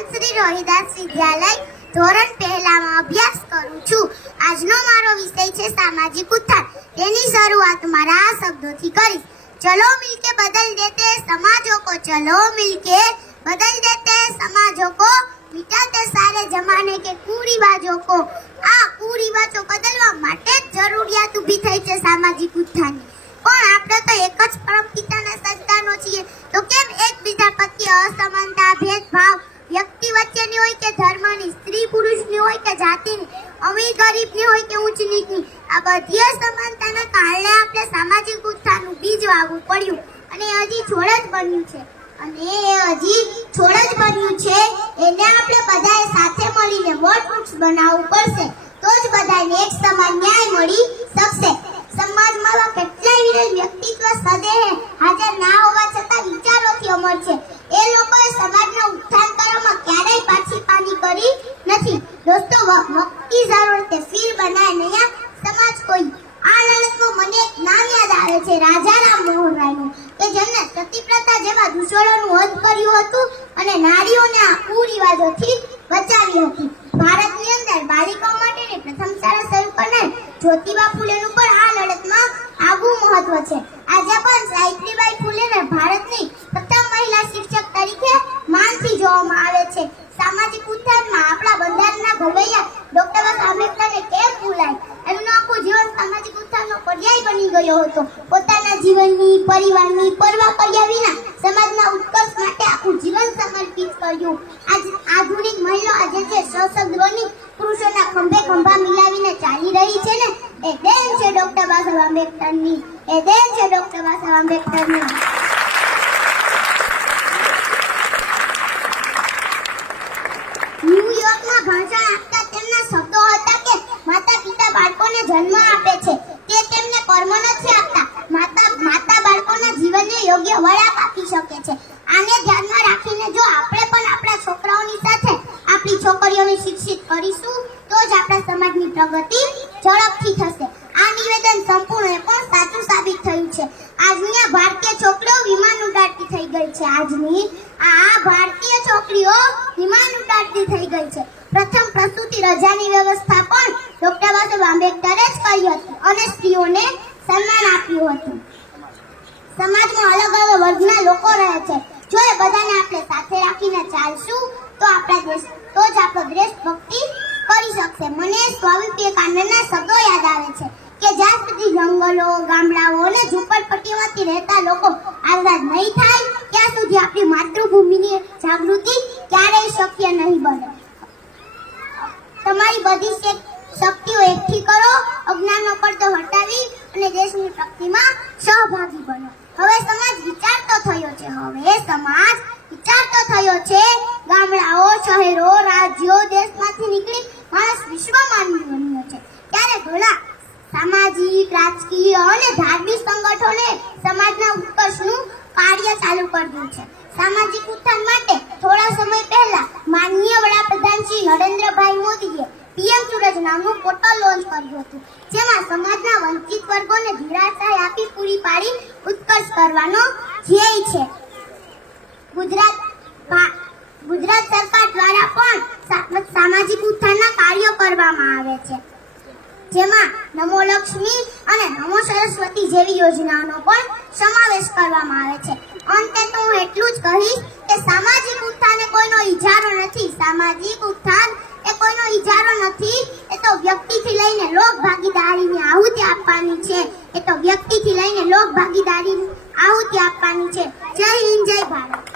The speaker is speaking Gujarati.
શ્રી રોહિદાસ વિદ્યાલય ધોરણ પહેલામાં અભ્યાસ કરું છું. આજનો મારો વિષય છે સામાજિક ઉત્થાન. તેની શરૂઆત મારા આ શબ્દોથી કરીશ. ચલો મિલકે બદલ દેતે સમાજો કો, ચલો મિલકે બદલ દેતે સમાજો કો. મિટાતે સારે જમાને કે કુરિવાજો કો. આ કુરિવાજો બદલવા માટે જરૂરિયાત ઊભી થઈ છે સામાજિક વ્યક્તિ હોય કે ધર્મની, સ્ત્રી પુરુષની હોય કે જાતિની અમીર ગરીબની હોય કે ઊંચ નીચની, આ બધી અસમાનતાના કારણે આપણે સામાજિક ઉત્થાનનું બીજ વાવવું પડ્યું અને હજી છોડ જ બન્યું છે. અને હજી છોડ જ બન્યું છે, એને આપણે બધાએ સાથે મળીને વટ વૃક્ષ બનાવવું પડશે. તો જ બધાને એક સમાન ન્યાય મળી શકશે. સમાજમાં કેટલાય વિરલ વ્યક્તિત્વ સદેહે હાજર ના હોવા છતાં વિચારોથી અમર છે એ લોકોએ સમાજના ઉત્થાન કરવામાં ક્યારેય પાછી પાની કરી નથી દોસ્તો વ- જરૂર તે ફીર બનાય નયા સમાજ કોઈ આ લડતમાં મને એક નામ યાદ આવે છે રાજા રામ મોહન રાયનું કે જેમને સતીપ્રથા જેવા દુષણોનું વધ કર્યું હતું અને નારીઓને આ કુરિવાજોથી બચાવી હતી. ભારતની અંદર બાલિકાઓ માટેની પ્રથમ શાળા શરૂ કરનાર જ્યોતિબા ફૂલેનું પણ આ લડતમાં આગવું મહત્વ છે આજે પણ સાવિત્રીબાઈ ફૂલેને ભારતની પ્રથમ મહિલા શિક્ષક તરીકે માનથી જોવામાં આવે છે સામાજિક ઉત્થાનમાં આપણા બંધારણના ઘડવૈયા ડોક્ટર બાબા આંબેડકરને કેમ ભૂલાય એમનું આખું જીવન સામાજિક ઉત્થાનનો પર્યાય બની ગયો હતો. પોતાના જીવનની, પરિવારની પરવા કર્યા વિના સમાજના ઉત્કર્ષ માટે આખું જીવન સમર્પિત કર્યું. આજ આધુનિક મહિલા આજે જે બની પુરુષોના ખંભે ખંભા મિલાવીને ચાલી રહી છે ને, એ દેન છે ડોક્ટર બાસાબ આંબેડકરની. એ દેન છે ડોક્ટર બાસાબ આંબેડકરની ન્યુયોર્કમાં ભાષણ આપતા તેમના શબ્દો હતા કે માતા પિતા બાળકોને જન્મ આપે છે તે તેમને કર્મ નથી આપતા માતા માતા બાળકોના જીવનને યોગ્ય વળાંક આપી શકે છે આને ધ્યાનમાં રાખીને જો આપણે પણ આપણા છોકરાઓની સાથે આપણી છોકરીઓને શિક્ષિત કરીશું, તો જ આપણા સમાજની પ્રગતિ ઝડપથી થશે. આ નિવેદન સંપૂર્ણ પણ સાચું સાબિત થયું છે. આજની આ ભારતીય છોકરીઓ વિમાન ઉડાડતી થઈ ગઈ છે. આજની આ ભારતીય છોકરીઓ વિમાન ઉડાડતી થઈ ગઈ છે. પ્રથમ પ્રસૂતિ રજાની વ્યવસ્થા પણ ડોક્ટર બાબાસાહેબ આંબેડકરે જ કરી હતી અને સ્ત્રીઓને સન્માન આપ્યું હતું. સમાજમાં અલગ અલગ વર્ગના લોકો રહે છે. જો એ બધાને આપણે સાથે રાખીને ચાલશું, તો આપણા દેશ તો જ આપણો દેશ ભક્તિ કરી શકશે. મને સ્વામી વિવેકાનંદના શબ્દો યાદ આવે છે કે જ્યાં સુધી જંગલો, ગામડાઓ અને ઝૂંપડપટ્ટીઓમાંથી રહેતા લોકો આઝાદ નહીં થાય, ત્યાં સુધી આપણી માતૃભૂમિની જાગૃતિ ક્યારેય શક્ય નહીં બને. તમારી બધી શક્તિઓ એકઠી કરો અજ્ઞાનનો પડતો હટાવી અને દેશની પ્રગતિમાં સહભાગી બનો. હવે સમાજ વિચારતો થયો છે. હવે સમાજ વિચારતો થયો છે ગામડાઓ શહેરો રાજ્યો દેશમાંથી નીકળી માણસ વિશ્વમાનવી બન્યો છે ત્યારે ઘણા સામાજિક, રાજકીય અને ધાર્મિક સંગઠનોએ સમાજના ઉત્કર્ષનું કાર્ય ચાલુ કર્યું છે. સામાજિક ઉત્થાન માટે થોડા સમય પહેલા માનનીય વડાપ્રધાન શ્રી નરેન્દ્રભાઈ મોદીએ પીએમ સૂરજ નામનું પોર્ટલ લોન્ચ કર્યું હતું, જેમાં સમાજના વંચિત વર્ગોને ધીરાશાય આપી પૂરી પાડી ઉત્કર્ષ કરવાનો ધ્યેય છે. ગુજરાત ગુજરાત સરકાર દ્વારા પણ સામાજિક ઉત્થાનના કાર્યો કરવામાં આવે છે. જેમાં નમો લક્ષ્મી અને નમો સરસ્વતી જેવી યોજનાઓનો પણ સમાવેશ કરવામાં આવે છે. અંતે તો હું એટલું જ કહીશ કે સામાજિક ઉત્થાન એ કોઈનો ઈજારો નથી. સામાજિક ઉત્થાન એ કોઈનો ઇજારો નથી. એ તો વ્યક્તિથી લઈને લોક ભાગીદારીની આહુતિ આપવાની છે. એ તો વ્યક્તિથી લઈને લોક ભાગીદારીની આહુતિ આપવાની છે. જય હિન્દ, જય ભારત.